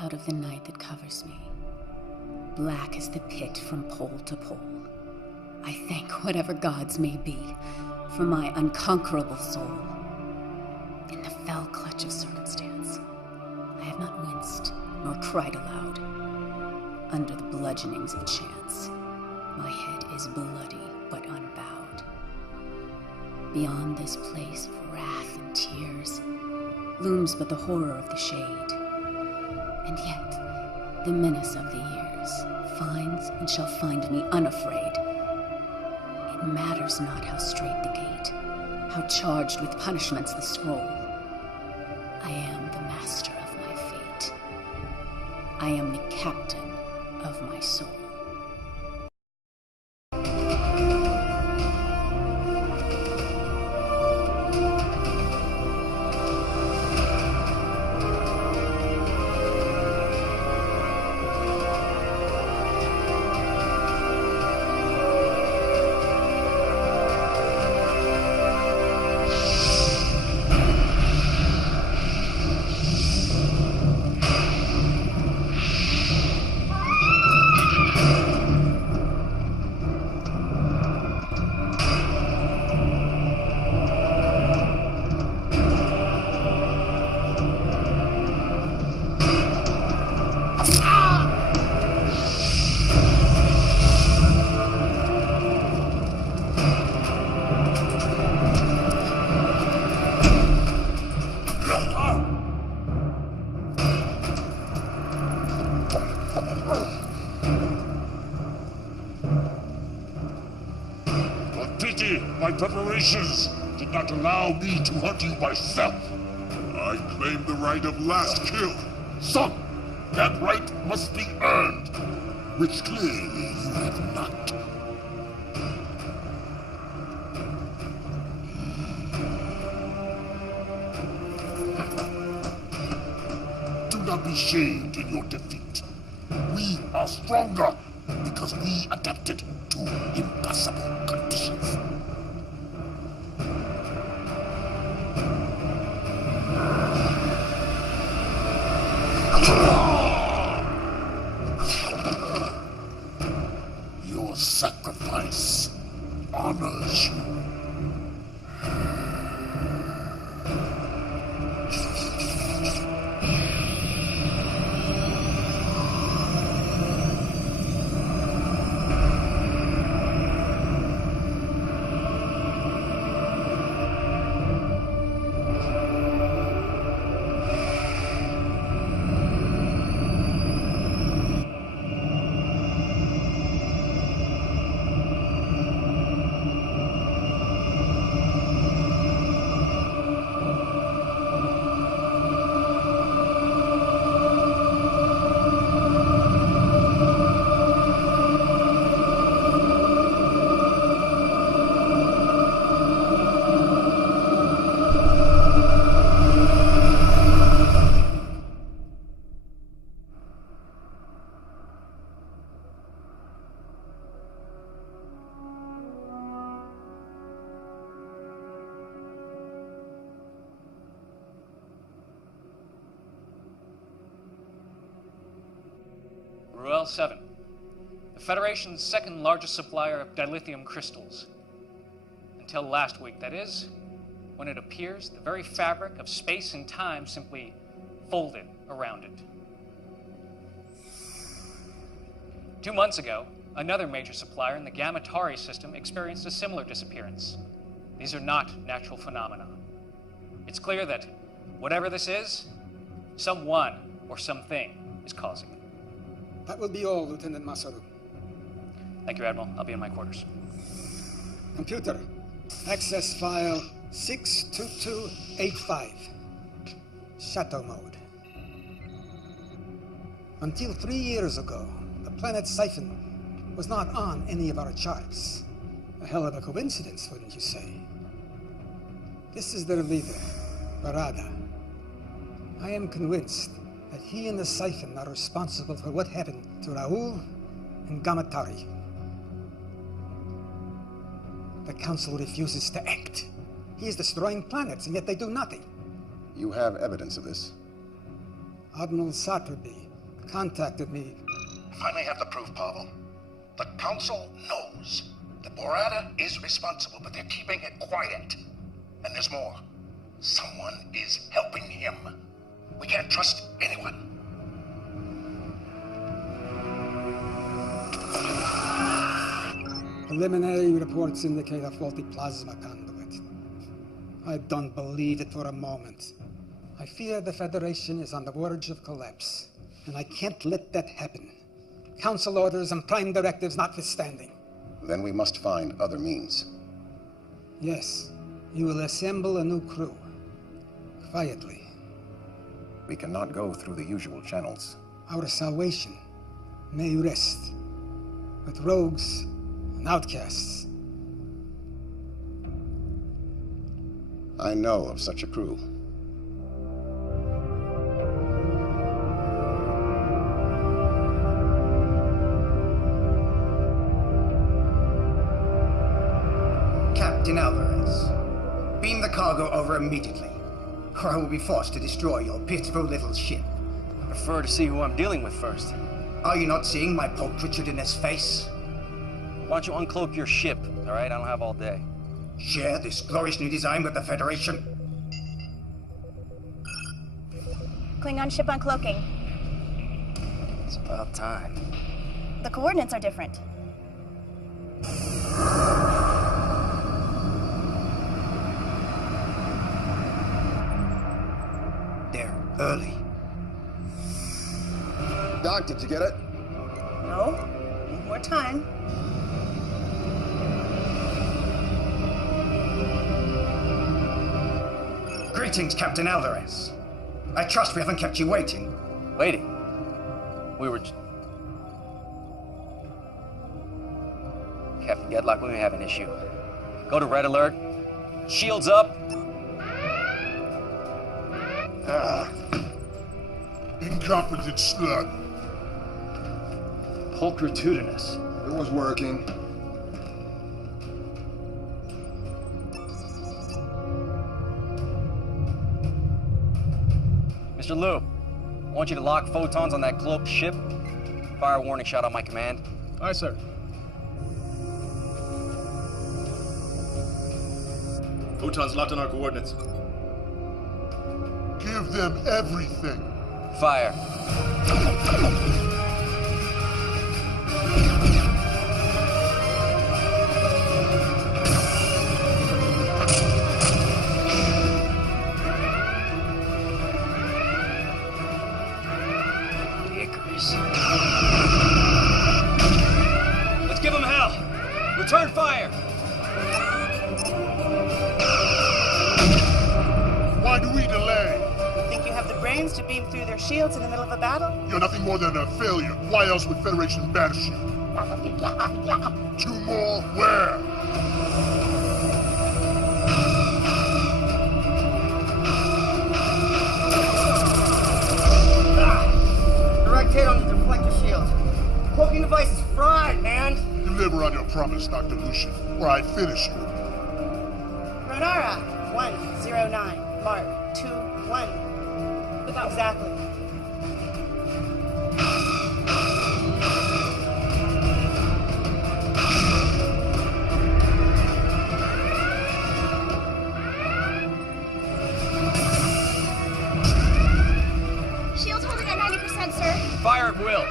out of the night that covers me. Black as the pit from pole to pole. I thank whatever gods may be for my unconquerable soul. In the fell clutch of circumstance, I have not winced nor cried aloud. Under the bludgeonings of chance, my head is bloody but unbowed. Beyond this place of wrath and tears looms but the horror of the shade. And yet, the menace of the years finds and shall find me unafraid. It matters not how straight the gate, how charged with punishments the scroll. I am the master of my fate. I am the captain of my soul. My preparations did not allow me to hunt you myself. I claim the right of last kill. Son, that right must be earned, which clearly you have not. Do not be shamed in your defeat. We are stronger because we adapted to impossible conditions. Your sacrifice honors you. Ruel 7, the Federation's second largest supplier of dilithium crystals. Until last week, that is, when it appears the very fabric of space and time simply folded around it. 2 months ago, another major supplier in the Gamma Tauri system experienced a similar disappearance. These are not natural phenomena. It's clear that whatever this is, someone or something is causing it. That will be all, Lieutenant Masaru. Thank you, Admiral. I'll be in my quarters. Computer, access file 62285. Shadow mode. Until 3 years ago, the planet Siphon was not on any of our charts. A hell of a coincidence, wouldn't you say? This is their leader, Barada. I am convinced that he and the Siphon are responsible for what happened to Raul and Gamma Tauri. The Council refuses to act. He is destroying planets, and yet they do nothing. You have evidence of this? Admiral Saturby contacted me. Finally have the proof, Pavel. The Council knows that Borata is responsible, but they're keeping it quiet. And there's more. Someone is helping him. We can't trust anyone. Preliminary reports indicate a faulty plasma conduit. I don't believe it for a moment. I fear the Federation is on the verge of collapse, and I can't let that happen. Council orders and prime directives notwithstanding. Then we must find other means. Yes, you will assemble a new crew. Quietly. We cannot go through the usual channels. Our salvation may rest with rogues and outcasts. I know of such a crew. Captain Alvarez, beam the cargo over immediately, or I will be forced to destroy your pitiful little ship. I prefer to see who I'm dealing with first. Are you not seeing my pulchritudinous face? Why don't you uncloak your ship, all right? I don't have all day. Share this glorious new design with the Federation? Klingon ship uncloaking. It's about time. The coordinates are different. They're early. Doc, did you get it? No. Need more time. Greetings, Captain Alvarez. I trust we haven't kept you waiting. Waiting? We were... Captain Gedlock, we may have an issue. Go to red alert. Shields up. Incompetent slug. Pulchritudinous. It was working. Mr. Liu, I want you to lock photons on that cloaked ship. Fire a warning shot on my command. Aye, sir. Photons locked on our coordinates. Give them everything. Fire. Icarus. Let's give them hell. Return fire. Why do we delay? You think you have the brains to beam through their shields in the middle of a battle? You're nothing more than a failure. Why else would Federation banish you? 2 more? Where? Direct hit on the deflector shield. Cloaking device is fried, man. Deliver on your promise, Dr. Lucian, or I finish you. Renara, 109. Mark, 21. Exactly. Shields holding at 90%, sir. Fire at will.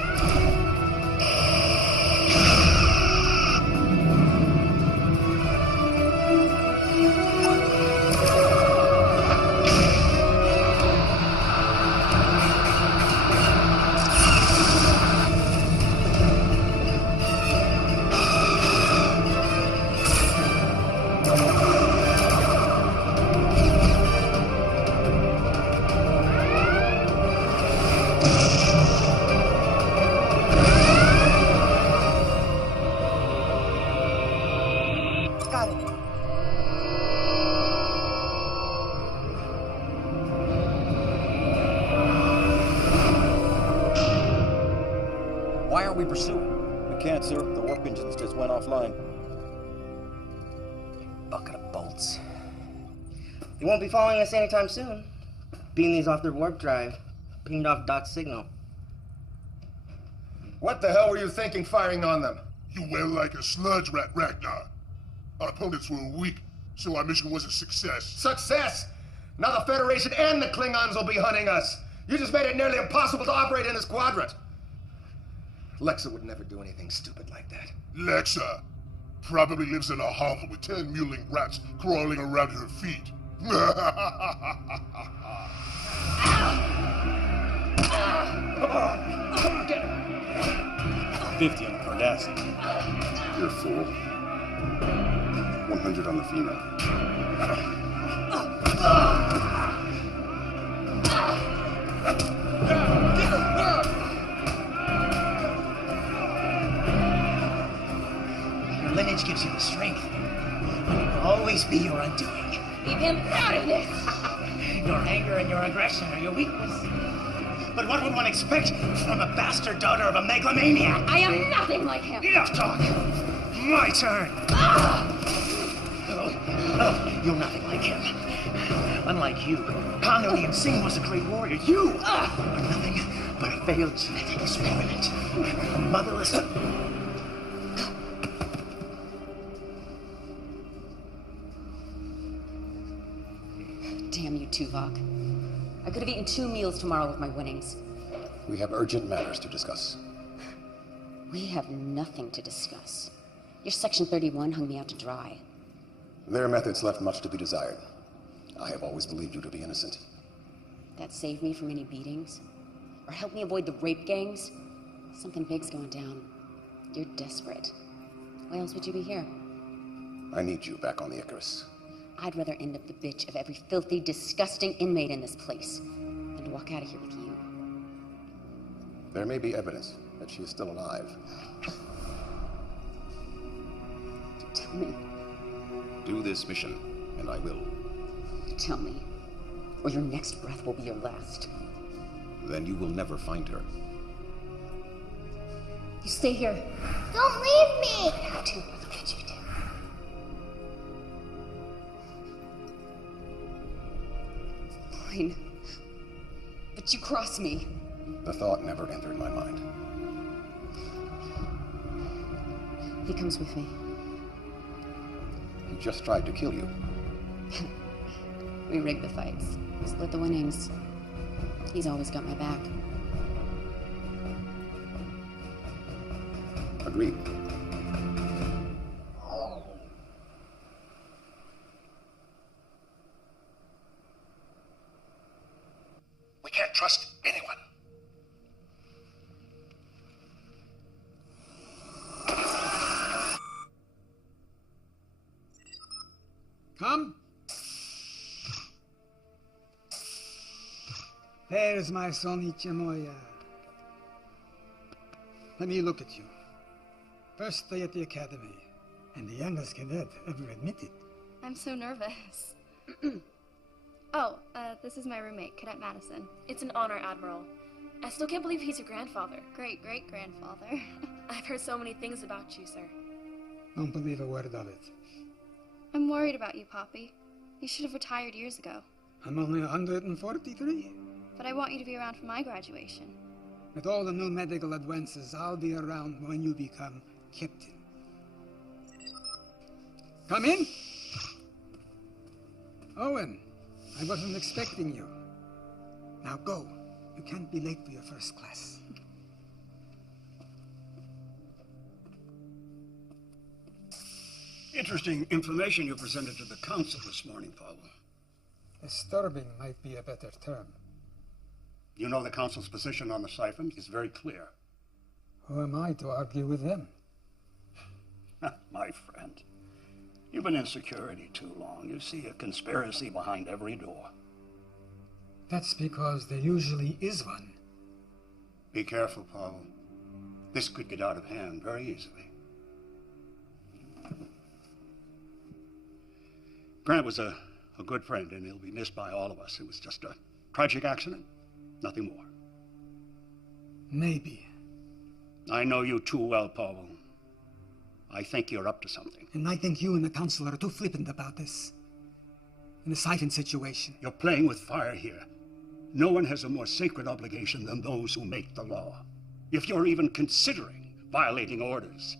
Got it. Why aren't we pursuing? We can't, sir. The warp engines just went offline. Bucket of bolts. They won't be following us anytime soon. Beam these off their warp drive. Pinged off Doc's signal. What the hell were you thinking firing on them? You were like a sludge rat, Ragnar. Our opponents were weak, so our mission was a success. Success! Now the Federation and the Klingons will be hunting us. You just made it nearly impossible to operate in this quadrant. Lexa would never do anything stupid like that. Lexa probably lives in a hovel with 10 mewling rats crawling around her feet. 50 on the Cardassian. You're a fool. 100 on the female. Your lineage gives you the strength. It will always be your undoing. Keep him out of this! Your anger and your aggression are your weakness. But what would one expect from a bastard daughter of a megalomaniac? I am nothing like him! Enough talk! My turn! Oh, you're nothing like him. Unlike you, Khan Singh was a great warrior. You are nothing but a failed genetic experiment. A motherless... Damn you, Tuvok. I could have eaten 2 meals tomorrow with my winnings. We have urgent matters to discuss. We have nothing to discuss. Your Section 31 hung me out to dry. Their methods left much to be desired. I have always believed you to be innocent. That saved me from any beatings? Or helped me avoid the rape gangs? Something big's going down. You're desperate. Why else would you be here? I need you back on the Icarus. I'd rather end up the bitch of every filthy, disgusting inmate in this place than to walk out of here with you. There may be evidence that she is still alive. Tell me. Do this mission, and I will. Tell me, or your next breath will be your last. Then you will never find her. You stay here. Don't leave me! How to? Look at you do. Fine. But you cross me. The thought never entered my mind. He comes with me. He just tried to kill you. We rigged the fights. Split the winnings. He's always got my back. Agreed. We can't trust anyone. Come. There's my son Ichimoya. Let me look at you. First day at the academy, and the youngest cadet ever admitted. I'm so nervous. This is my roommate, Cadet Madison. It's an honor, Admiral. I still can't believe he's your grandfather. Great-great-grandfather. I've heard so many things about you, sir. Don't believe a word of it. I'm worried about you, Poppy. You should have retired years ago. I'm only 143. But I want you to be around for my graduation. With all the new medical advances, I'll be around when you become captain. Come in. Owen, I wasn't expecting you. Now go. You can't be late for your first class. Interesting information you presented to the Council this morning, Paul. Disturbing might be a better term. You know the Council's position on the siphons is very clear. Who am I to argue with them? My friend, you've been in security too long. You see a conspiracy behind every door. That's because there usually is one. Be careful, Paul. This could get out of hand very easily. Grant was a good friend, and he'll be missed by all of us. It was just a tragic accident, nothing more. Maybe. I know you too well, Paul. I think you're up to something. And I think you and the Council are too flippant about this. In the siphon situation. You're playing with fire here. No one has a more sacred obligation than those who make the law. if you're even considering violating orders.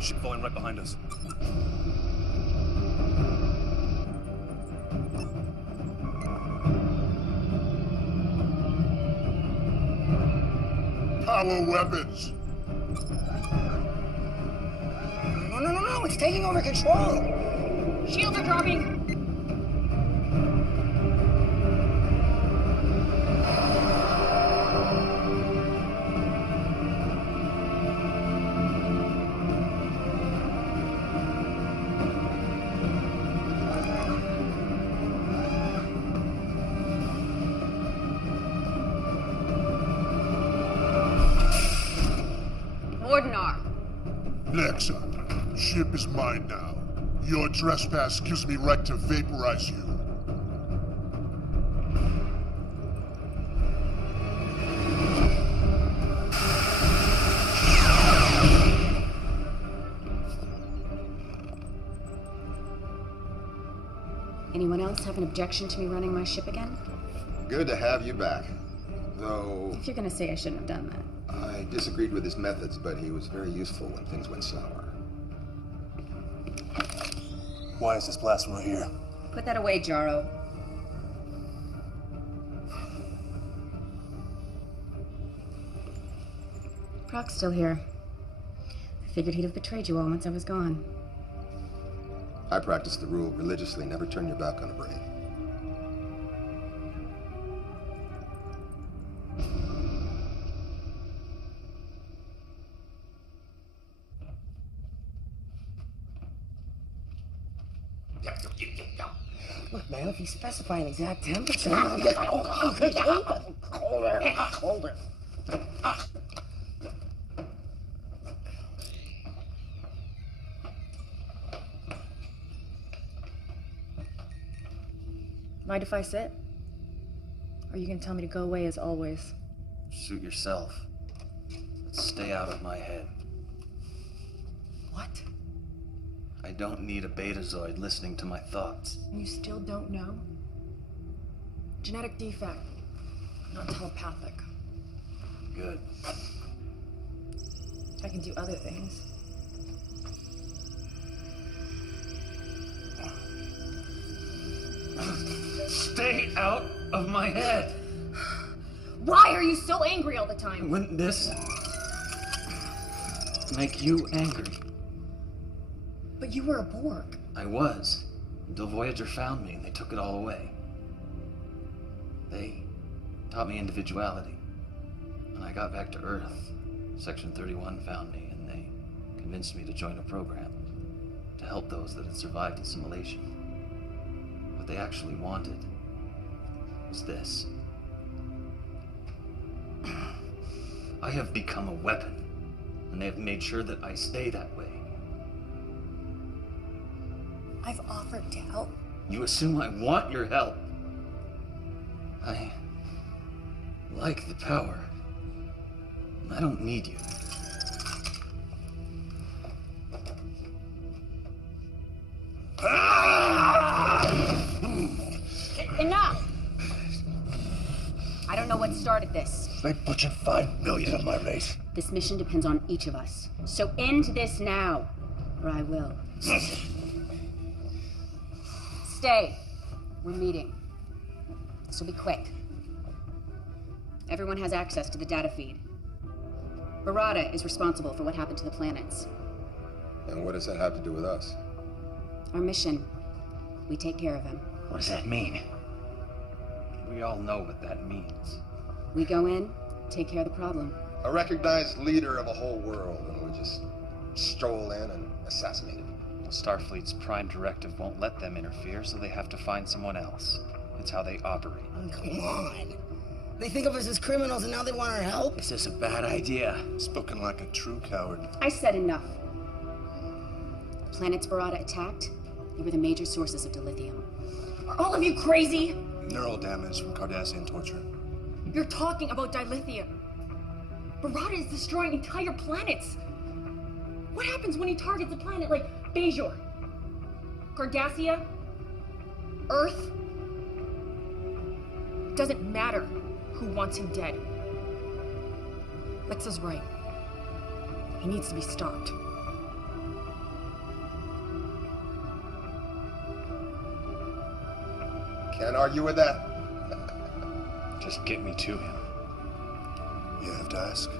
Ship falling right behind us. Power weapons! No, it's taking over control! Shields are dropping! Lexa, ship is mine now. Your trespass gives me right to vaporize you. Anyone else have an objection to me running my ship again? Good to have you back. Though... If you're gonna say I shouldn't have done that. I disagreed with his methods, but he was very useful when things went sour. Why is this blasphemy here? Put that away, Jaro. Proc's still here. I figured he'd have betrayed you all once I was gone. I practice the rule religiously, never turn your back on a brain. Look, man, if you specify an exact temperature... Colder. Mind if I sit? Or you can tell me to go away as always? Suit yourself. But stay out of my head. What? I don't need a betazoid listening to my thoughts. You still don't know? Genetic defect. Not telepathic. Good. I can do other things. Stay out of my head! Why are you so angry all the time? Wouldn't this make you angry? But you were a Borg. I was, until Voyager found me and they took it all away. They taught me individuality. When I got back to Earth, Section 31 found me and they convinced me to join a program to help those that had survived assimilation. What they actually wanted was this. I have become a weapon, and they have made sure that I stay that way. I've offered to help. You assume I want your help. I like the power. I don't need you. Enough! I don't know what started this. They butchered 5 million of my race. This mission depends on each of us. So end this now, or I will. Stay. We're meeting. This will be quick. Everyone has access to the data feed. Barada is responsible for what happened to the planets. And what does that have to do with us? Our mission. We take care of him. What does that mean? We all know what that means. We go in, take care of the problem. A recognized leader of a whole world, and we just stroll in and assassinate him. Starfleet's prime directive won't let them interfere, so they have to find someone else. It's how they operate. Come on. They think of us as criminals and now they want our help? Is this a bad idea? Spoken like a true coward. I said enough. The planets Barada attacked, they were the major sources of dilithium. Are all of you crazy? Neural damage from Cardassian torture. You're talking about dilithium. Barada is destroying entire planets. What happens when he targets a planet like Bajor, Cardassia, Earth? Doesn't matter who wants him dead. Lexa's right. He needs to be stopped. Can't argue with that. Just get me to him. You have to ask.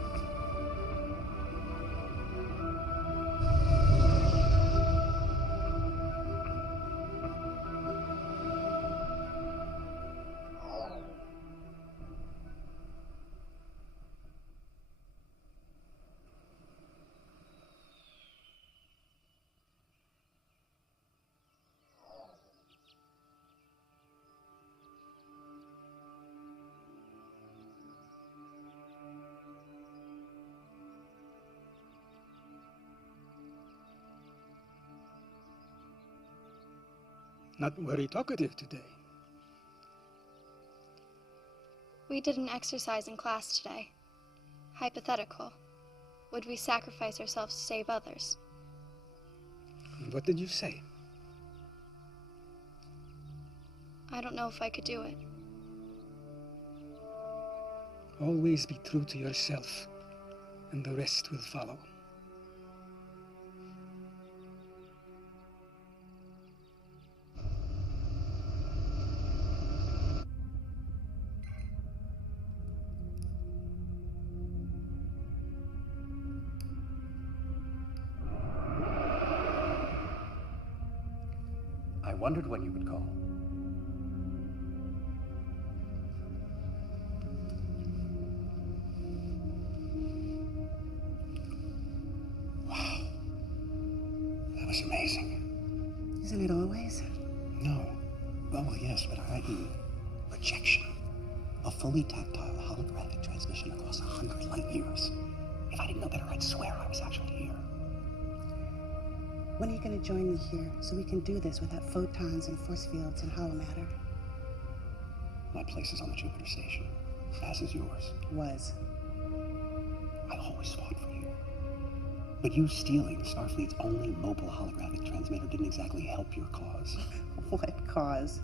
Not very talkative today. We did an exercise in class today. Hypothetical. Would we sacrifice ourselves to save others? What did you say? I don't know if I could do it. Always be true to yourself, and the rest will follow. I wondered when you would call. Wow. That was amazing. Isn't it always? No. Well, yes, but I mean projection. A fully tactile holographic transmission across 100 light years. If I didn't know better, I'd swear I was actually here. When are you going to join me here so we can do this without photons and force fields and holomatter? My place is on the Jupiter station, as is yours. Was. I always fought for you. But you stealing Starfleet's only mobile holographic transmitter didn't exactly help your cause. What cause?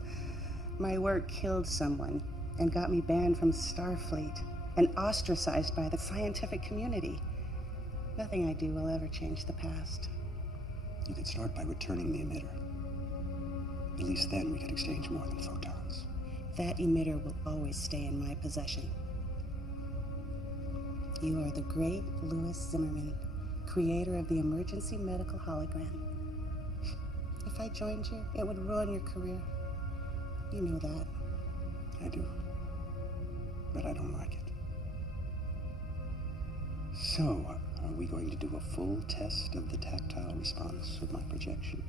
My work killed someone and got me banned from Starfleet and ostracized by the scientific community. Nothing I do will ever change the past. You could start by returning the emitter. At least then we could exchange more than photons. That emitter will always stay in my possession. You are the great Louis Zimmerman, creator of the emergency medical hologram. If I joined you, it would ruin your career. You know that. I do. But I don't like it. So, are we going to do a full test of the tactile response of my projection?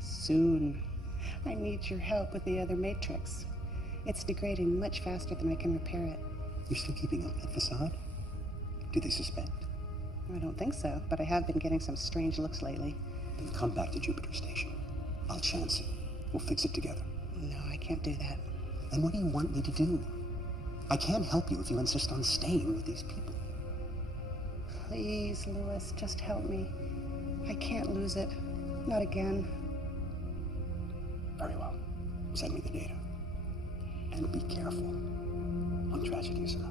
Soon. I need your help with the other matrix. It's degrading much faster than I can repair it. You're still keeping up that facade? Do they suspect? I don't think so, but I have been getting some strange looks lately. Then come back to Jupiter Station. I'll chance it. We'll fix it together. No, I can't do that. Then what do you want me to do? I can't help you if you insist on staying with these people. Please, Louis, just help me. I can't lose it. Not again. Very well. Send me the data. And be careful. One tragedy is enough.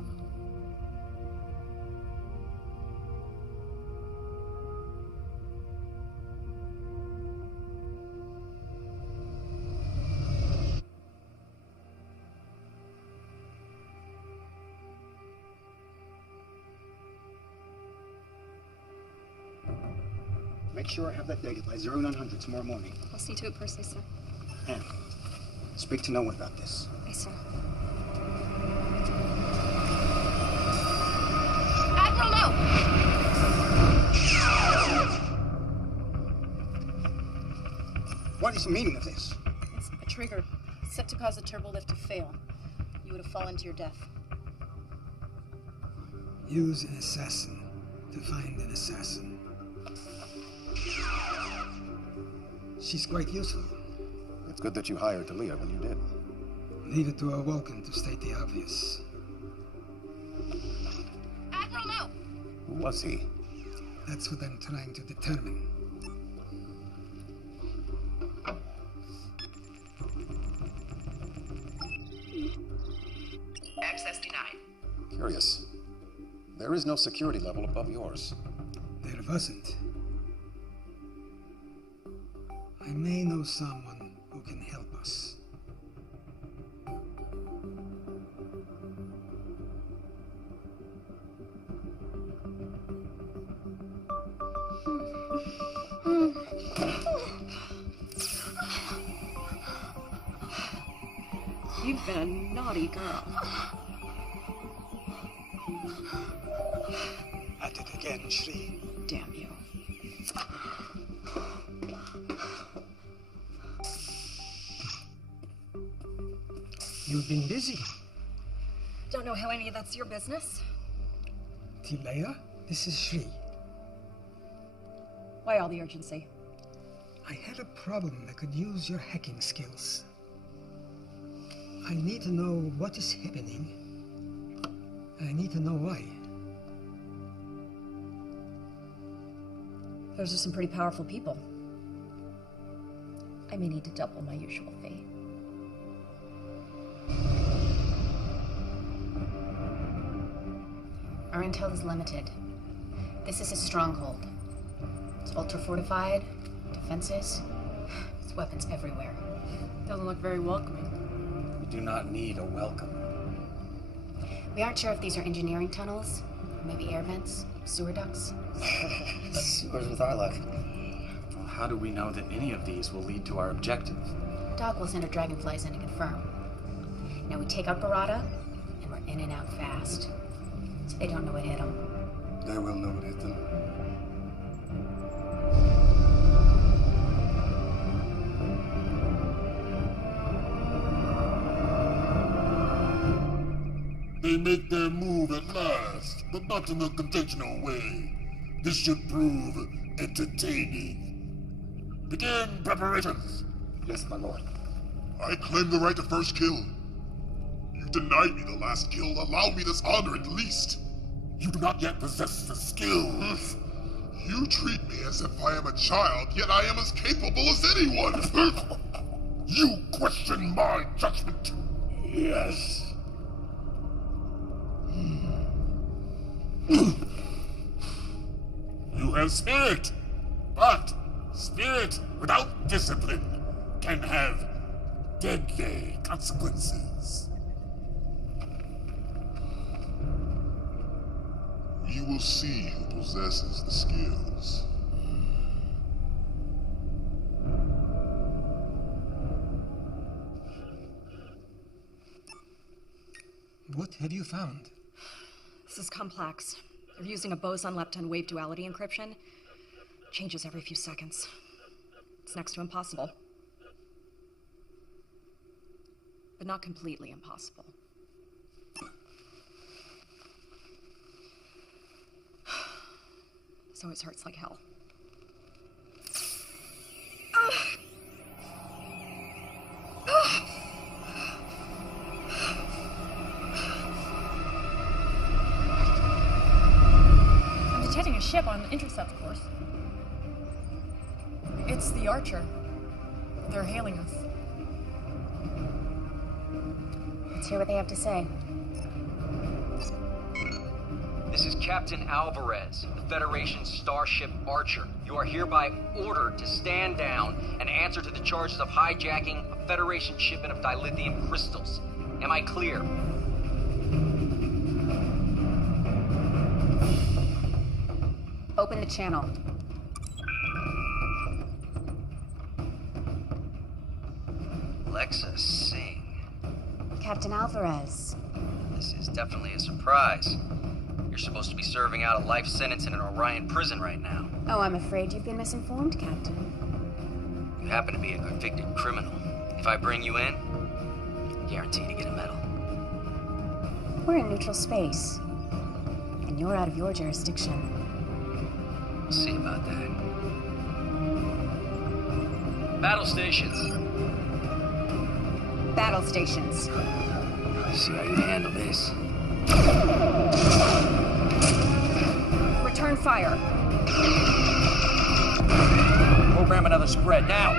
Make sure I have that data by 0900 tomorrow morning. I'll see to it personally, sir. And speak to no one about this. Yes, sir. Admiral Lowe! What is the meaning of this? It's a trigger set to cause the turbolift to fail. You would have fallen to your death. Use an assassin to find an assassin. She's quite useful. It's good that you hired Talia when you did. Leave it to a Vulcan to state the obvious. Admiral, no! Who was he? That's what I'm trying to determine. Access denied. Curious. There is no security level above yours. There wasn't. I may know someone who can help us. You've been a naughty girl. At it again, Shri. Damn you. You've been busy. Don't know how any of that's your business. Tilea, this is Shri. Why all the urgency? I had a problem that could use your hacking skills. I need to know what is happening. I need to know why. Those are some pretty powerful people. I may need to double my usual fee. Our intel is limited. This is a stronghold. It's ultra-fortified, defenses, there's weapons everywhere. Doesn't look very welcoming. We do not need a welcome. We aren't sure if these are engineering tunnels, maybe air vents, sewer ducts. Sewers with our luck. How do we know that any of these will lead to our objective? Doc will send her dragonflies in to confirm. Now we take out Barada, and we're in and out fast. So they don't know what hit them. They will know what hit them. They make their move at last, but not in a conventional way. This should prove entertaining. Begin preparations. Yes, my lord. I claim the right to first kill. You denied me the last kill. Allow me this honor at least. You do not yet possess the skills. You treat me as if I am a child, yet I am as capable as anyone. You question my judgment. Yes. You have spirit, but spirit without discipline can have deadly consequences. You will see who possesses the skills. What have you found? This is complex. They're using a boson-lepton wave duality encryption. Changes every few seconds. It's next to impossible. But not completely impossible. So it hurts like hell. I'm detecting a ship on the intercept course. It's the Archer. They're hailing us. Let's hear what they have to say. This is Captain Alvarez, the Federation's starship Archer. You are hereby ordered to stand down and answer to the charges of hijacking a Federation shipment of dilithium crystals. Am I clear? Open the channel. Alexa Singh. Captain Alvarez. This is definitely a surprise. You're supposed to be serving out a life sentence in an Orion prison right now. Oh, I'm afraid you've been misinformed, Captain. You happen to be a convicted criminal. If I bring you in, guaranteed to get a medal. We're in neutral space, and you're out of your jurisdiction. We'll see about that. Battle stations. Battle stations. See how you handle this. Return fire. Program another spread, now!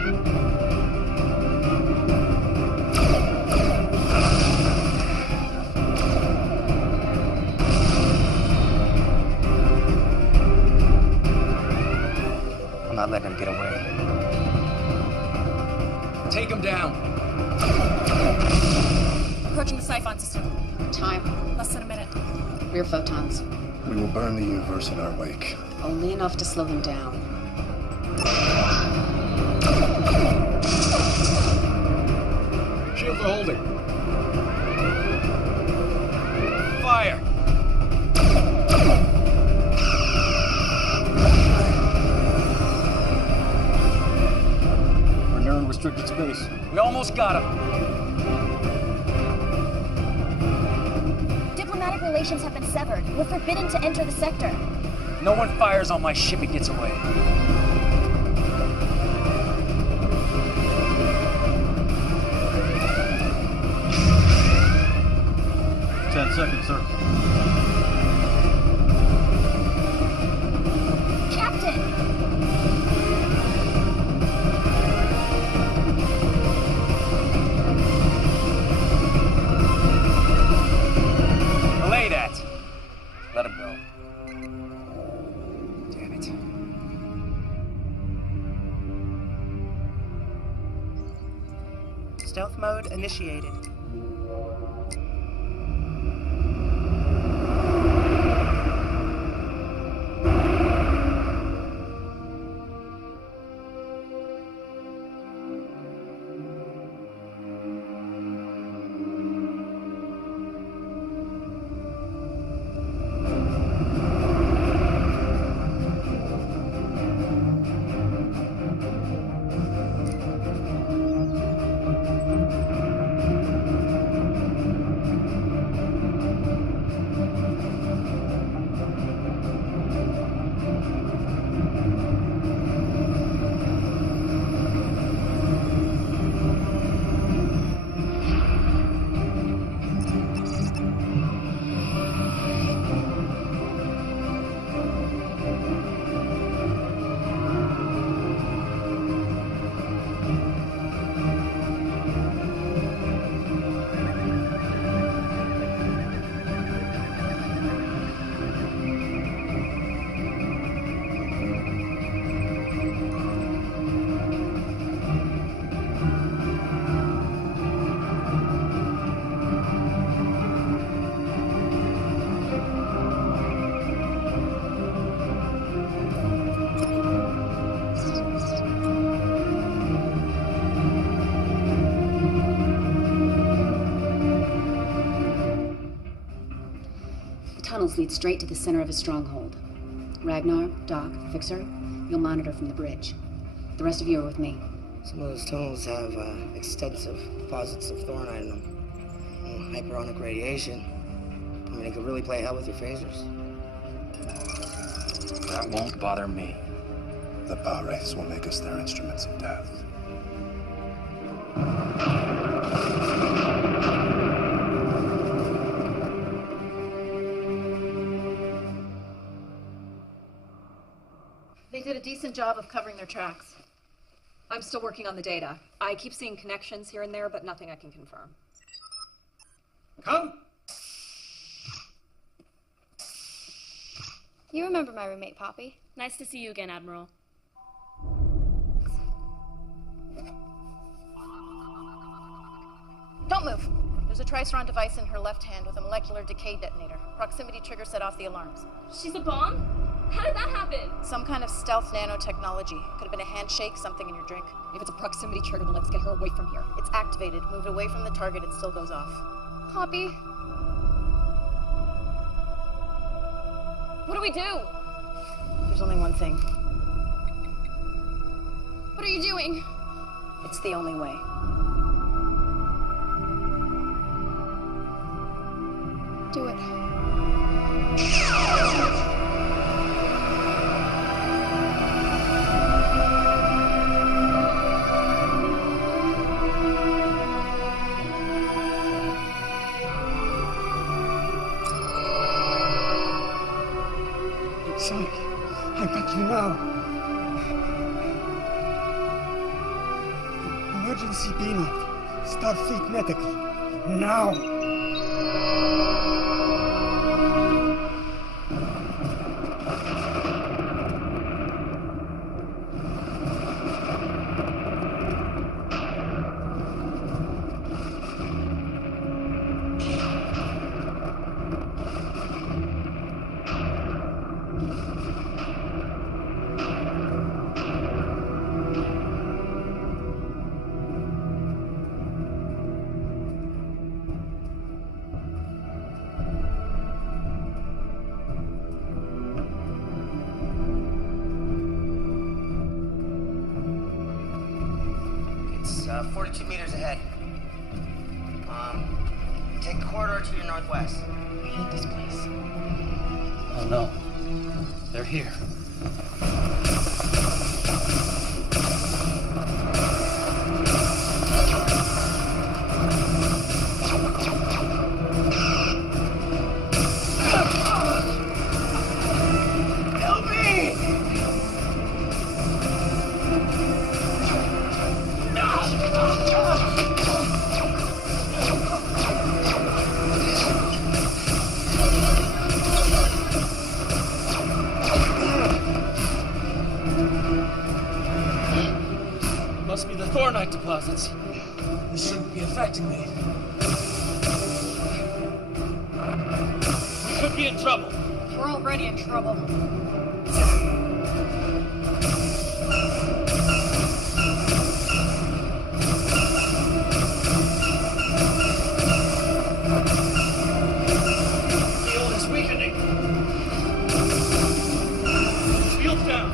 I'm not letting him get away. Take him down. Approaching the Siphon system. Time. Less than a minute. Rear photons. We will burn the universe in our wake. Only enough to slow them down. Shields are holding. Fire! We're near unrestricted space. We almost got him. Diplomatic relations have been severed. We're forbidden to enter the sector. No one fires on my ship and gets away. Seconds, sir. Captain! Belay that. Let him go. Damn it. Stealth mode initiated. Tunnels lead straight to the center of his stronghold. Ragnar, Doc, Fixer, you'll monitor from the bridge. The rest of you are with me. Some of those tunnels have extensive deposits of thornite in them. Hyperonic radiation. I mean, it could really play hell with your phasers. That won't bother me. The power wraiths will make us their instruments of death. They did a decent job of covering their tracks. I'm still working on the data. I keep seeing connections here and there, but nothing I can confirm. Come! You remember my roommate, Poppy? Nice to see you again, Admiral. Don't move. There's a Triceron device in her left hand with a molecular decay detonator. Proximity trigger set off the alarms. She's a bomb? How did that happen? Some kind of stealth nanotechnology. Could have been a handshake, something in your drink. If it's a proximity trigger, then let's get her away from here. It's activated. Move it away from the target, it still goes off. Poppy? What do we do? There's only one thing. What are you doing? It's the only way. Do it. Sonic, I got you now. Emergency beam up. Starfleet Medical. Now! It's 42 meters ahead. Take the corridor to your northwest. I hate this place. Oh no. They're here. Help me! Must be the Thornite deposits. This shouldn't be affecting me. We could be in trouble. We're already in trouble. Field is weakening. Field down.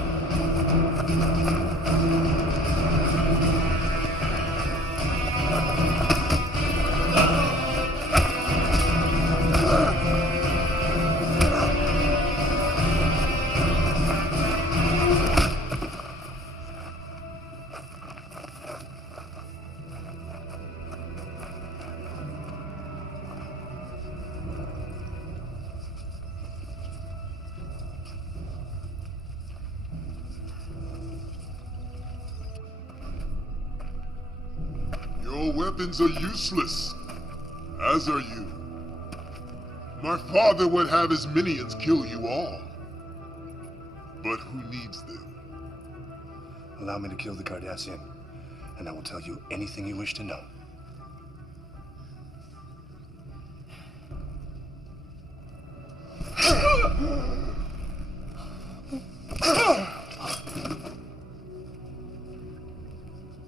Your weapons are useless, as are you. My father would have his minions kill you all. But who needs them? Allow me to kill the Cardassian, and I will tell you anything you wish to know.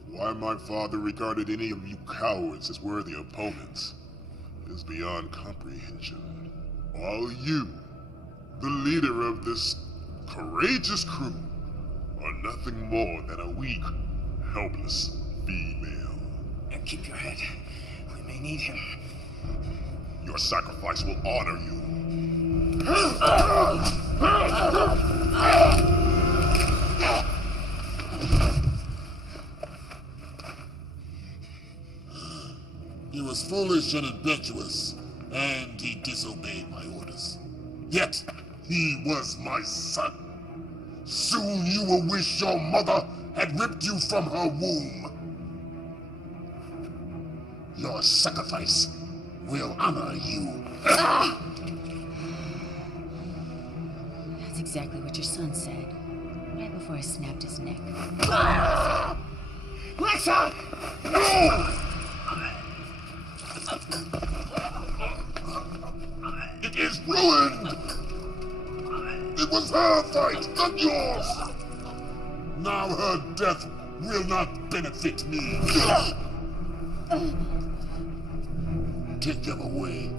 Why my father regarded any of you cowards as worthy opponents is beyond comprehension. While you, the leader of this courageous crew, are nothing more than a weak, helpless female. And keep your head. We may need him. Your sacrifice will honor you. He was foolish and impetuous, and he disobeyed my orders. Yet, he was my son. Soon you will wish your mother had ripped you from her womb. Your sacrifice will honor you. That's exactly what your son said. Right before I snapped his neck. Lexa! No! It is ruined! It was her fight, not yours! Now her death will not benefit me. Take them away.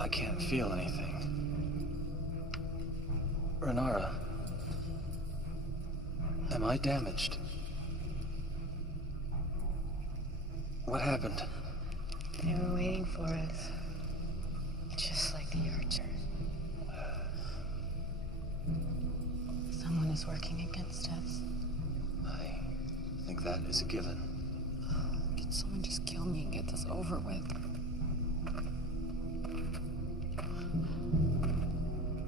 I can't feel anything. Renara, am I damaged? What happened? They were waiting for us. Just like the Archer. Someone is working against us. I think that is a given. Can someone just kill me and get this over with?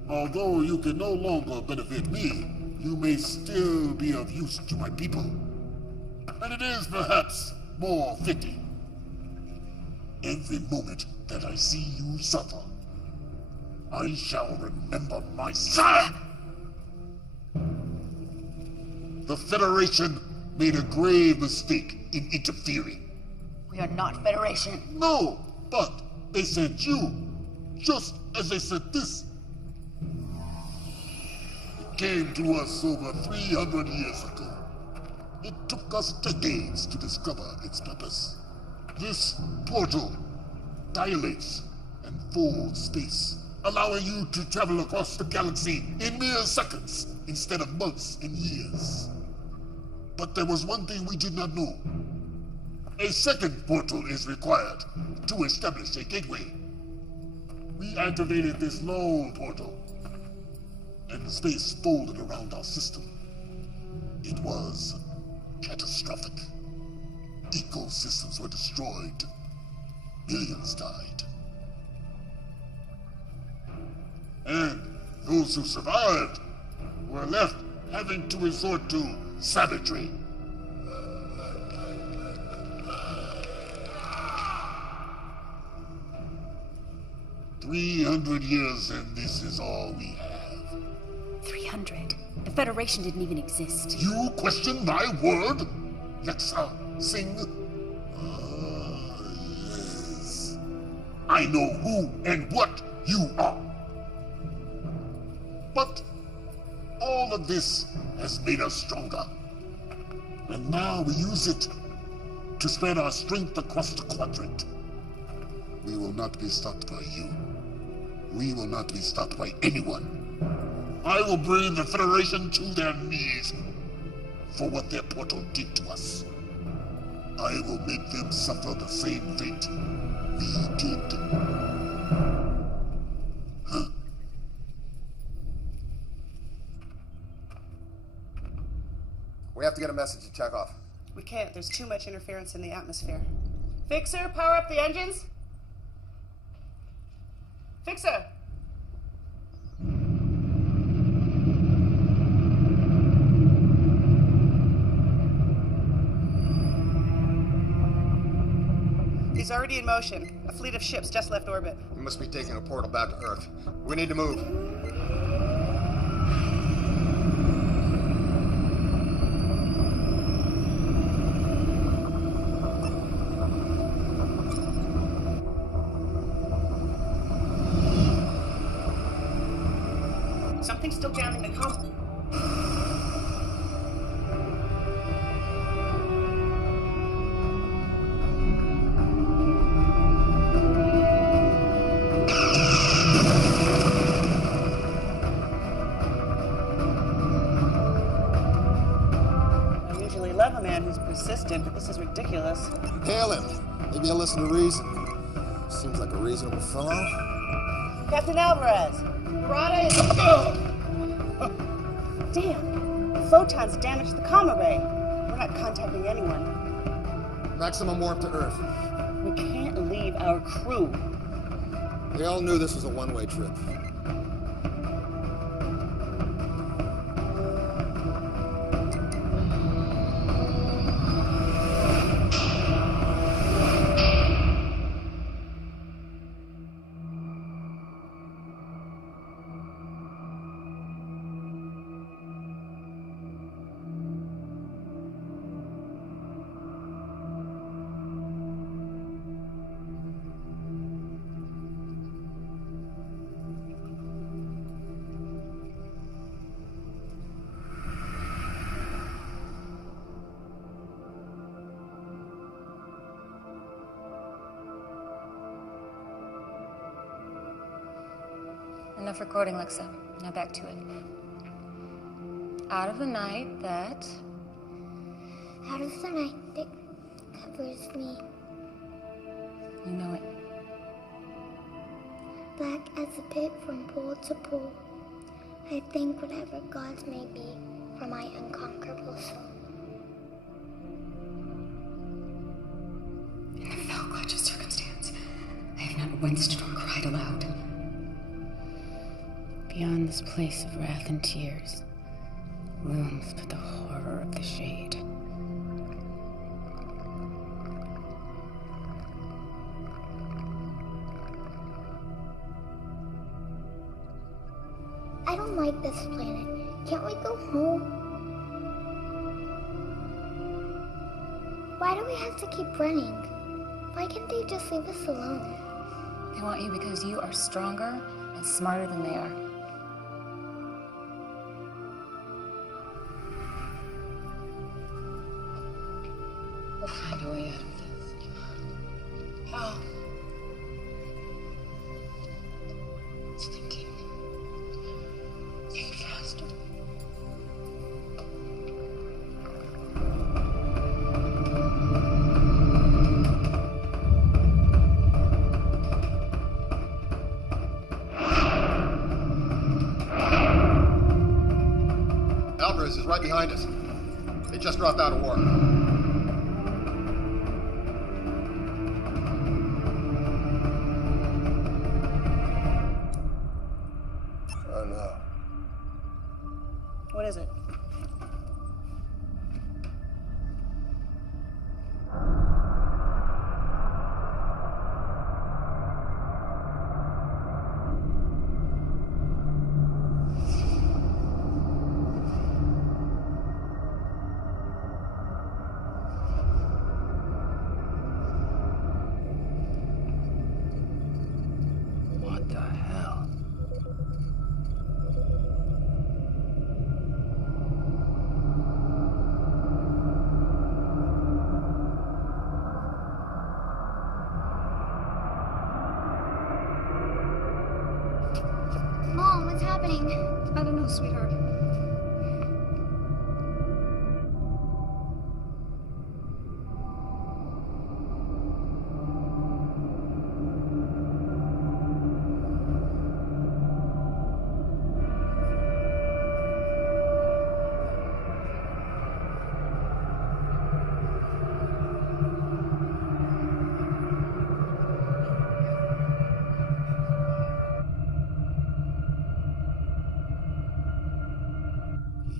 Although you can no longer benefit me, you may still be of use to my people. And it is perhaps more fitting. Every moment that I see you suffer, I shall remember my son! The Federation made a grave mistake in interfering. We are not Federation. No, but they sent you, just as they sent this. It came to us over 300 years ago. It took us decades to discover its purpose. This portal dilates and folds space, allowing you to travel across the galaxy in mere seconds instead of months and years. But there was one thing we did not know. A second portal is required to establish a gateway. We activated this lone portal, and space folded around our system. It was catastrophic. Ecosystems were destroyed. Millions died. And those who survived were left having to resort to savagery. "300 years, and this is all we have." 300? The Federation didn't even exist. You question my word? Lexa, Singh? Yes. I know who and what you are. But all of this has made us stronger. And now we use it to spread our strength across the quadrant. We will not be stopped by you. We will not be stopped by anyone. I will bring the Federation to their knees for what their portal did to us. I will make them suffer the same fate we did. Huh? We have to get a message to Chekhov. We can't. There's too much interference in the atmosphere. Fixer, power up the engines. Fixer! He's already in motion. A fleet of ships just left orbit. We must be taking a portal back to Earth. We need to move. Something's still jamming the comm. I usually love a man who's persistent, but this is ridiculous. Hail him. Maybe he'll listen to reason. Seems like a reasonable fellow. Captain Alvarez! Barada is... Damn! The photons damaged the comm array. We're not contacting anyone. Maximum warp to Earth. We can't leave our crew. They all knew this was a one-way trip. Enough recording, Lexa. Now back to it. Out of the night that... Out of the night that covers me. You know it. Black as the pit from pole to pole. I thank whatever gods may be for my unconquerable soul. In the fell clutch of circumstance, I have not winced nor cried aloud. Beyond this place of wrath and tears, looms but the horror of the shade. I don't like this planet. Can't we go home? Why do we have to keep running? Why can't they just leave us alone? They want you because you are stronger and smarter than they are. We'll find a way out of this. How? It's thinking. Think faster. Alvarez is right behind us. They just dropped out of war. Oh no. What is it? What the hell? Mom, what's happening? I don't know, sweetheart.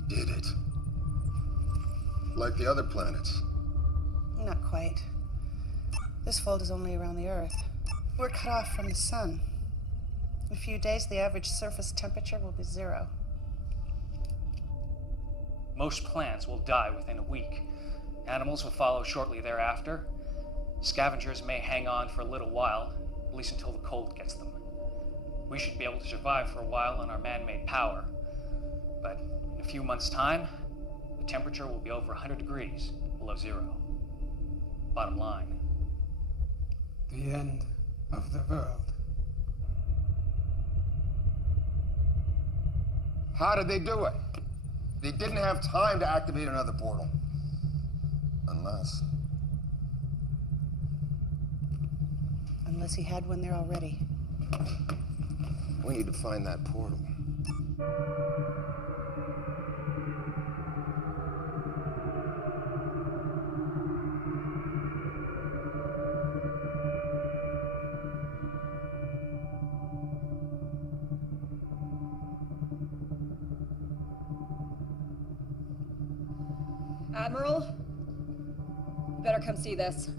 Did it. Like the other planets. Not quite. This fold is only around the Earth. We're cut off from the sun. In a few days, the average surface temperature will be 0. Most plants will die within a week. Animals will follow shortly thereafter. Scavengers may hang on for a little while, at least until the cold gets them. We should be able to survive for a while on our man-made power. But in a few months' time, the temperature will be over 100 degrees below 0. Bottom line. The end of the world. How did they do it? They didn't have time to activate another portal. Unless he had one there already. We need to find that portal. Admiral, you better come see this.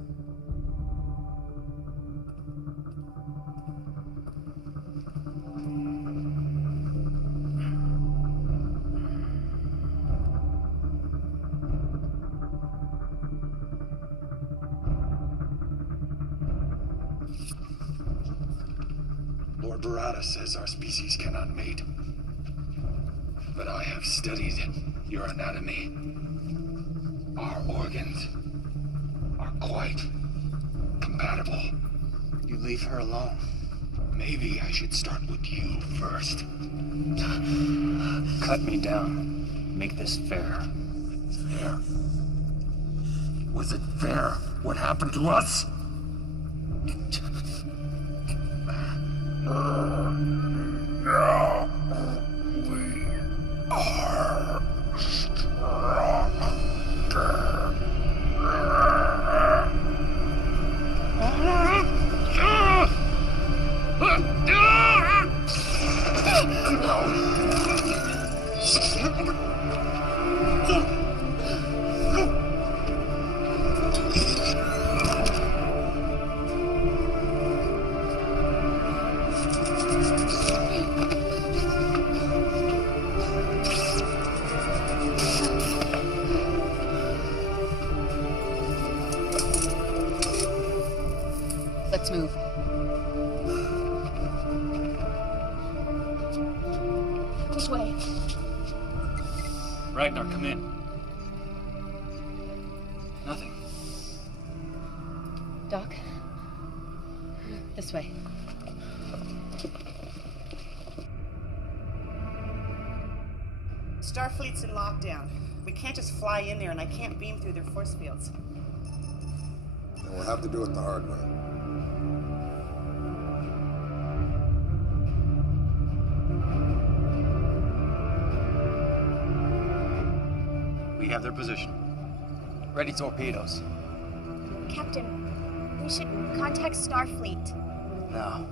Lord Barada says our species cannot mate. But I have studied your anatomy. Our organs are quite compatible. You leave her alone. Maybe I should start with you first. Cut me down. Make this fair. Fair? Was it fair what happened to us? Now we are Let's move. This way. Ragnar, come in. Nothing. Doc? This way. Starfleet's in lockdown. We can't just fly in there, and I can't beam through their force fields. Then we'll have to do it the hard way. We have their position. Ready torpedoes. Captain, we should contact Starfleet. No.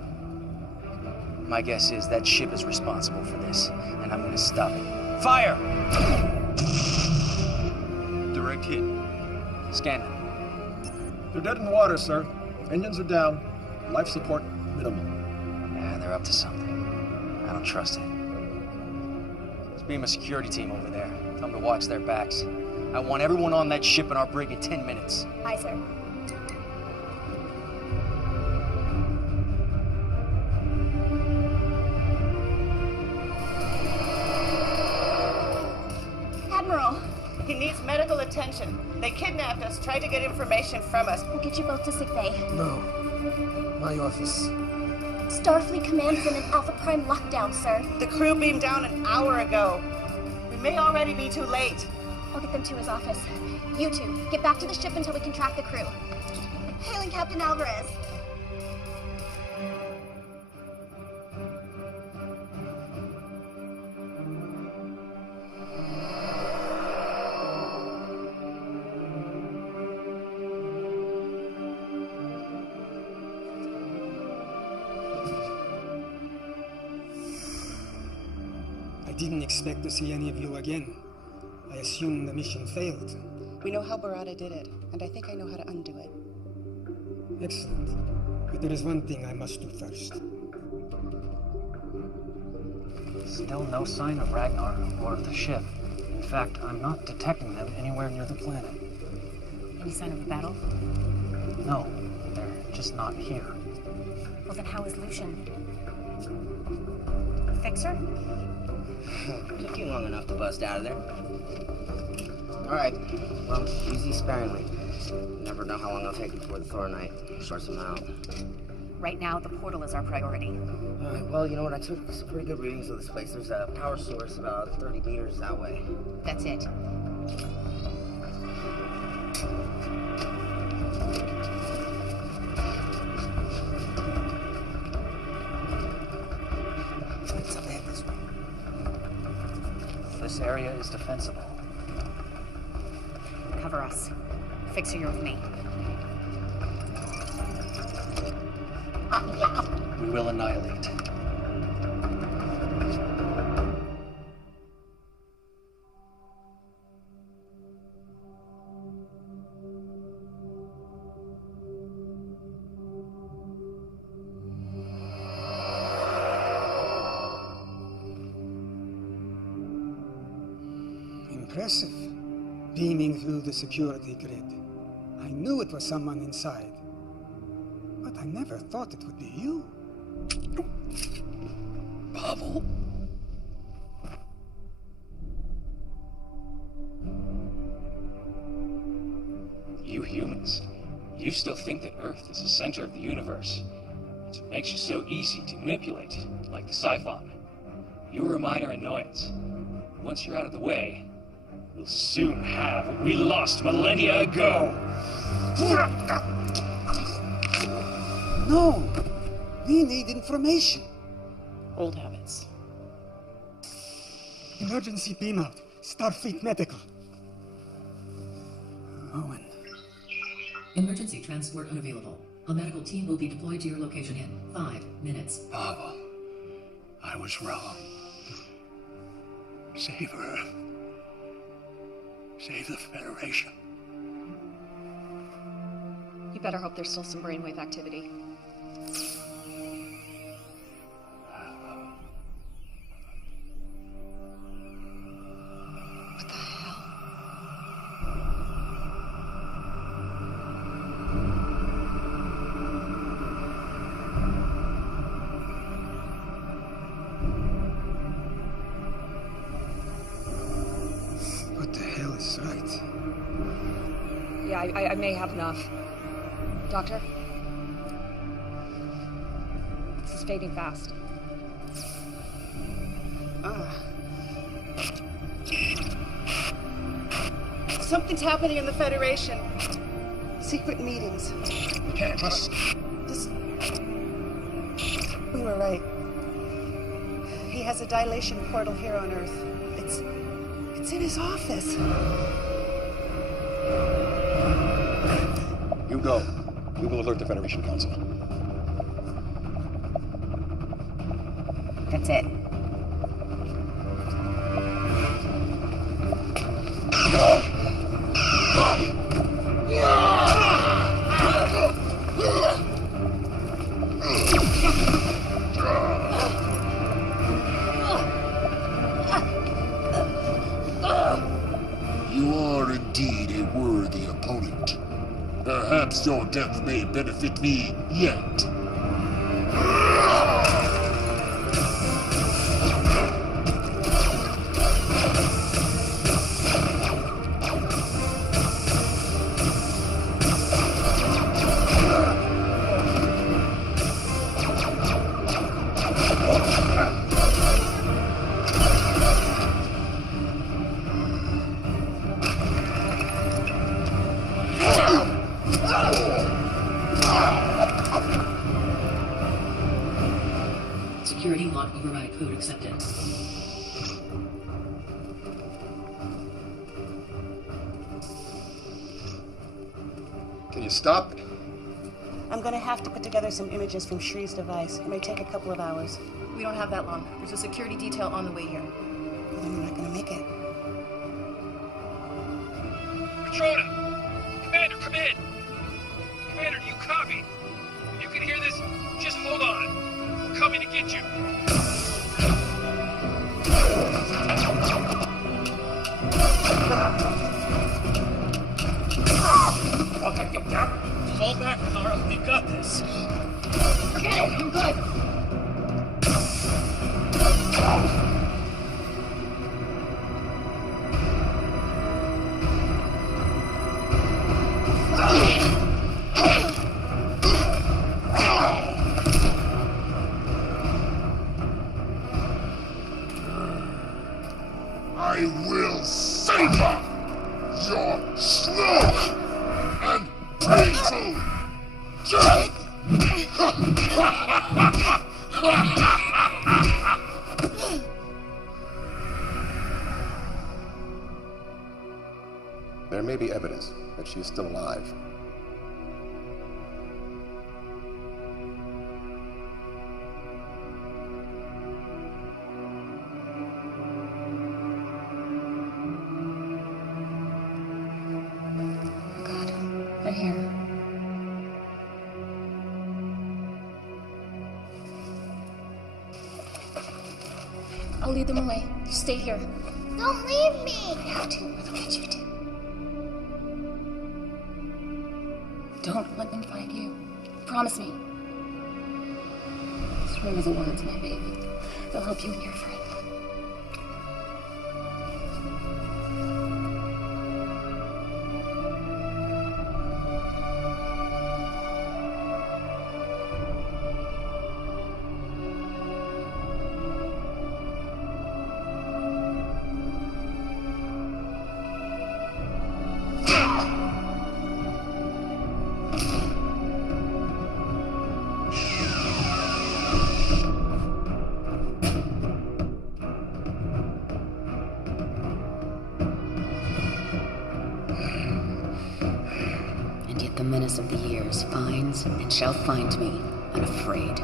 My guess is that ship is responsible for this, and I'm gonna stop it. Fire! Direct hit. Scan them. They're dead in the water, sir. Engines are down. Life support minimal. Yeah, they're up to something. I don't trust it. Let's beam a security team over there. Tell them to watch their backs. I want everyone on that ship in our brig in 10 minutes. Aye, sir. Admiral! He needs medical attention. They kidnapped us, tried to get information from us. We'll get you both to sickbay. No. My office. Starfleet Command is in an Alpha Prime lockdown, sir. The crew beamed down an hour ago. We may already be too late. I'll get them to his office. You two, get back to the ship until we can track the crew. Hailing Captain Alvarez. I didn't expect to see any of you again. I assumed the mission failed. We know how Barada did it, and I think I know how to undo it. Excellent. But there is one thing I must do first. Still no sign of Ragnar or the ship. In fact, I'm not detecting them anywhere near the planet. Any sign of a battle? No, they're just not here. Well, then how is Lucian? Fixer? Took you long enough to bust out of there. Alright, well, use these sparingly. You never know how long it'll take before the Thoronite sorts them out. Right now, the portal is our priority. Alright, well, you know what? I took some pretty good readings of this place. There's a power source about 30 meters that way. That's it. It's up ahead this way. This area is defensible. Cover us. Fixer, you're with me. We will annihilate. Impressive. Beaming through the security grid. I knew it was someone inside. But I never thought it would be you. Pavel? You humans, you still think that Earth is the center of the universe. It makes you so easy to manipulate, like the Siphon. You're a minor annoyance. Once you're out of the way, we'll soon have what we lost millennia ago. No! We need information. Old habits. Emergency beam out. Starfleet Medical. Owen. Emergency transport unavailable. A medical team will be deployed to your location in 5 minutes. Pavel, I was wrong. Save her. Save the Federation. You better hope there's still some brainwave activity. What the hell? What the hell is right? Yeah, I may have enough. Doctor? This is fading fast. Something's happening in the Federation. Secret meetings. You can't trust. We were right. He has a dilation portal here on Earth. It's in his office. You go. We will alert the Federation Council. That's it. You are indeed a worthy opponent. Perhaps your death may benefit me yet. Security lock override code accepted. Can you stop it? I'm gonna have to put together some images from Shree's device. It may take a couple of hours. We don't have that long. There's a security detail on the way here. Well, then we're not gonna make it. Patrona! Commander, come in! Commander, do you copy? If you can hear this, just hold on. We're coming to get you. Fall back, Carl. We got this. Forget it. I'm good. I will savor your slow and painful death! There may be evidence that she is still alive. They're here. I'll lead them away. You stay here. Don't leave me! I have to. Look at you two. Don't let them find you. Promise me. Just remember the words, my baby. They'll help you and your friend. darkness of the years finds and shall find me unafraid.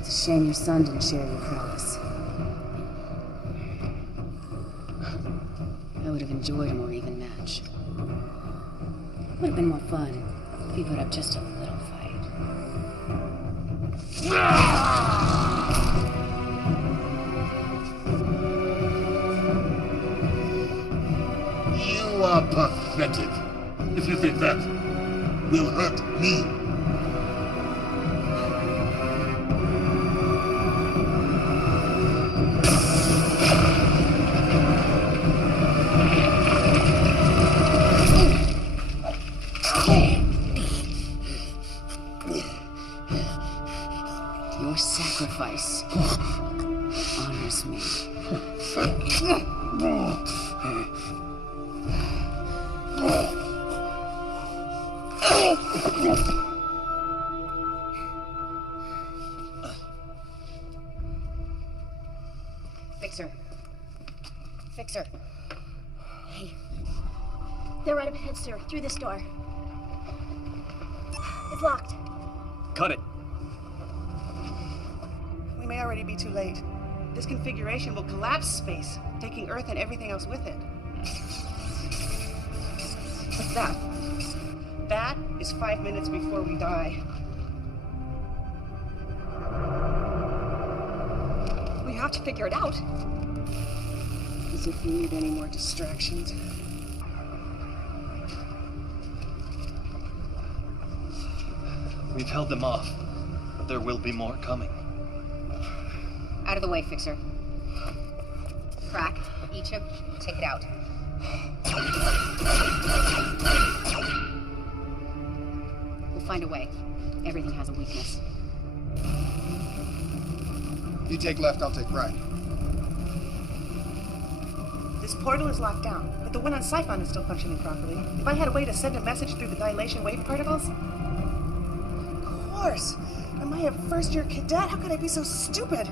It's a shame your son didn't share your prowess. I would have enjoyed a more even match. Would have been more fun if you put up just a little fight. You are pathetic if you think that will hurt me. Your sacrifice honors me. Fixer. Fixer. Hey. They're right up ahead, sir. Through this door. It's locked. Cut it. We may already be too late. This configuration will collapse space, taking Earth and everything else with it. What's that? That is 5 minutes before we die. We have to figure it out. As if we need any more distractions. We've held them off, but there will be more coming. Out of the way, Fixer. Crack, each of take it out. We'll find a way. Everything has a weakness. You take left, I'll take right. This portal is locked down, but the one on Siphon is still functioning properly. If I had a way to send a message through the dilation wave particles... Of course! Am I a first-year cadet? How could I be so stupid?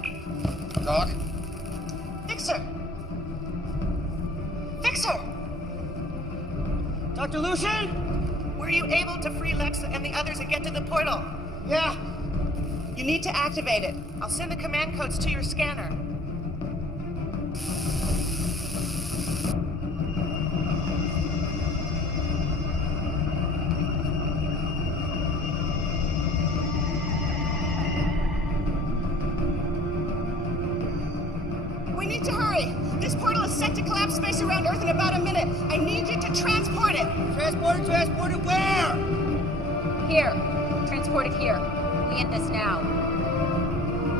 Doc? Fixer! Fixer! Dr. Lucian? Were you able to free Lex and the others and get to the portal? Yeah. You need to activate it. I'll send the command codes to your scanner. We need to hurry. This portal is set to collapse space around Earth in about a minute. I need you to transport it. Transport it where? Here. Transport it here. We end this now.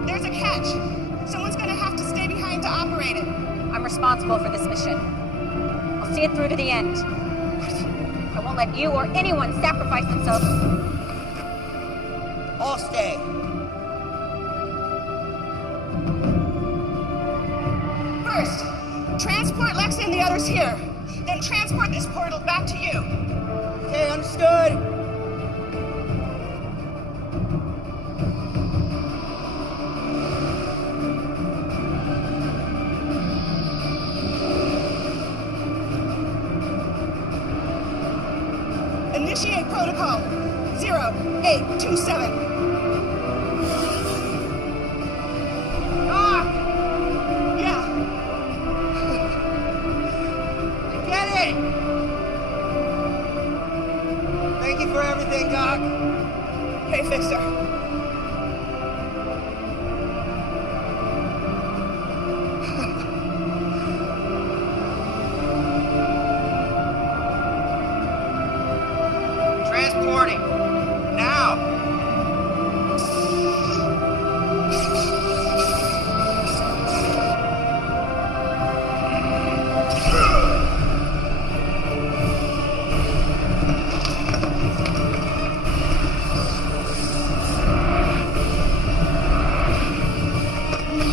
There's a catch. Someone's gonna have to stay behind to operate it. I'm responsible for this mission. I'll see it through to the end. I won't let you or anyone sacrifice themselves. I'll stay. First, transport Lex and the others here. Then transport this portal back to you. Okay, understood. Initiate protocol 0827. Yeah. I get it. Thank you for everything, Doc. Hey, Fixer. Transporting. Now.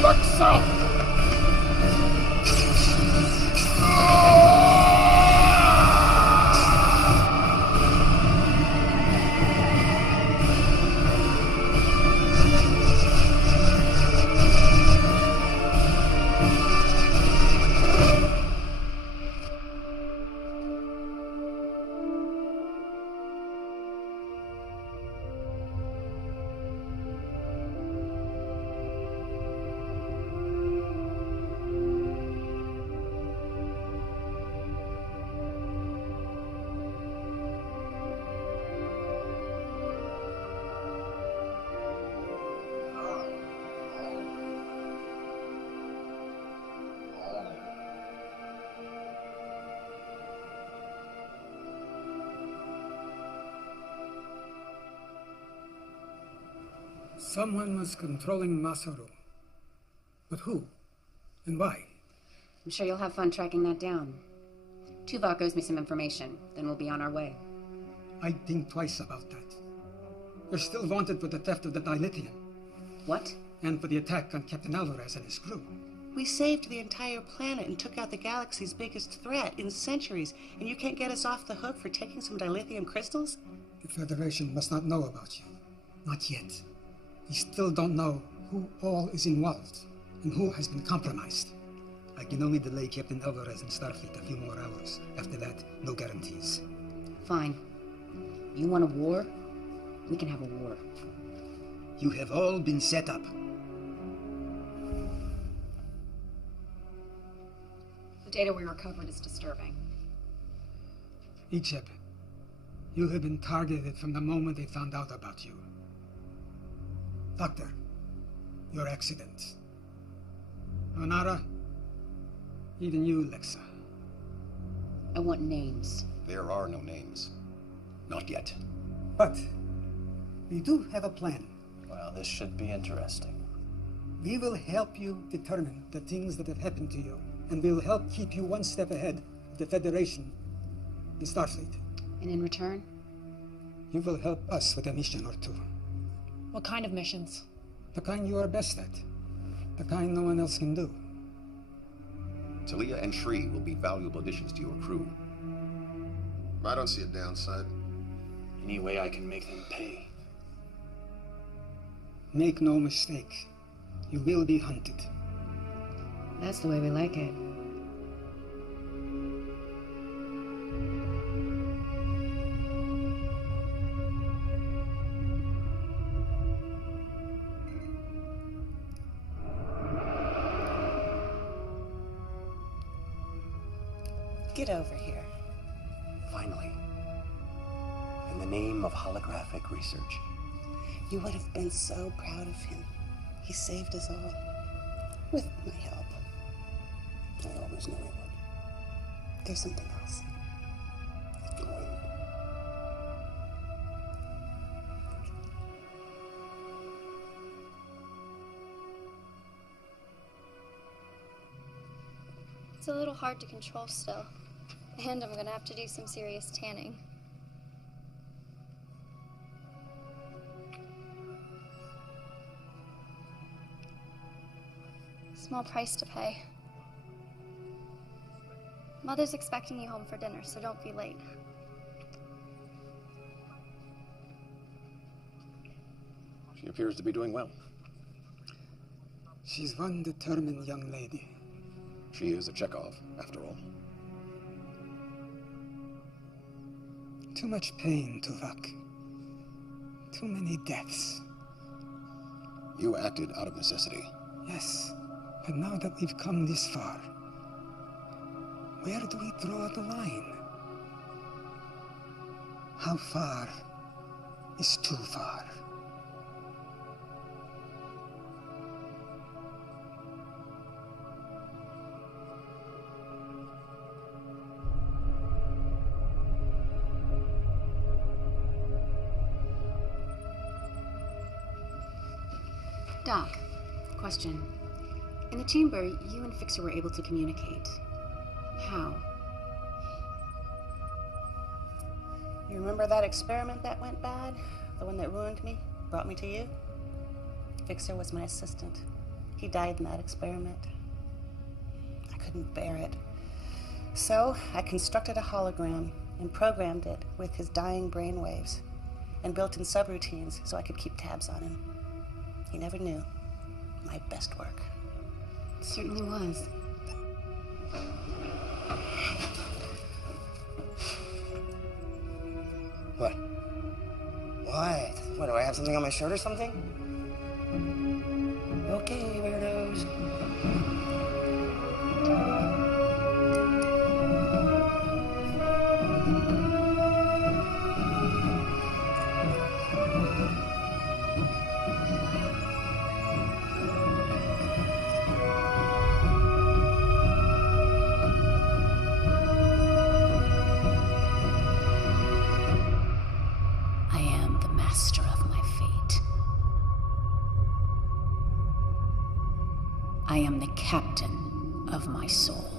Lexa! Someone was controlling Masaru. But who? And why? I'm sure you'll have fun tracking that down. Tuvok owes me some information, then we'll be on our way. I'd think twice about that. You're still wanted for the theft of the dilithium. What? And for the attack on Captain Alvarez and his crew. We saved the entire planet and took out the galaxy's biggest threat in centuries, and you can't get us off the hook for taking some dilithium crystals? The Federation must not know about you. Not yet. We still don't know who all is involved and who has been compromised. I can only delay Captain Alvarez and Starfleet a few more hours. After that, no guarantees. Fine. You want a war? We can have a war. You have all been set up. The data we recovered is disturbing. Icheb, you have been targeted from the moment they found out about you. Doctor, your accident. Onara, even you, Lexa. I want names. There are no names. Not yet. But we do have a plan. Well, this should be interesting. We will help you determine the things that have happened to you, and we'll help keep you one step ahead of the Federation, the Starfleet. And in return? You will help us with a mission or two. What kind of missions? The kind you are best at. The kind no one else can do. Talia and Shri will be valuable additions to your crew. I don't see a downside. Any way I can make them pay. Make no mistake. You will be hunted. That's the way we like it. Get over here. Finally. In the name of holographic research. You would have been so proud of him. He saved us all. With my help. I always knew he would. There's something else. It's a little hard to control still. And I'm gonna have to do some serious tanning. Small price to pay. Mother's expecting you home for dinner, so don't be late. She appears to be doing well. She's one determined young lady. She is a Chekhov, after all. Too much pain, Tuvok. Too many deaths. You acted out of necessity. Yes, but now that we've come this far, where do we draw the line? How far is too far? Doc, question. In the chamber, you and Fixer were able to communicate. How? You remember that experiment that went bad? The one that ruined me? Brought me to you? Fixer was my assistant. He died in that experiment. I couldn't bear it. So I constructed a hologram and programmed it with his dying brainwaves and built in subroutines so I could keep tabs on him. He never knew. My best work. It certainly was. What? What? What, do I have something on my shirt or something? Okay, weirdos. I am the master of my fate. I am the captain of my soul.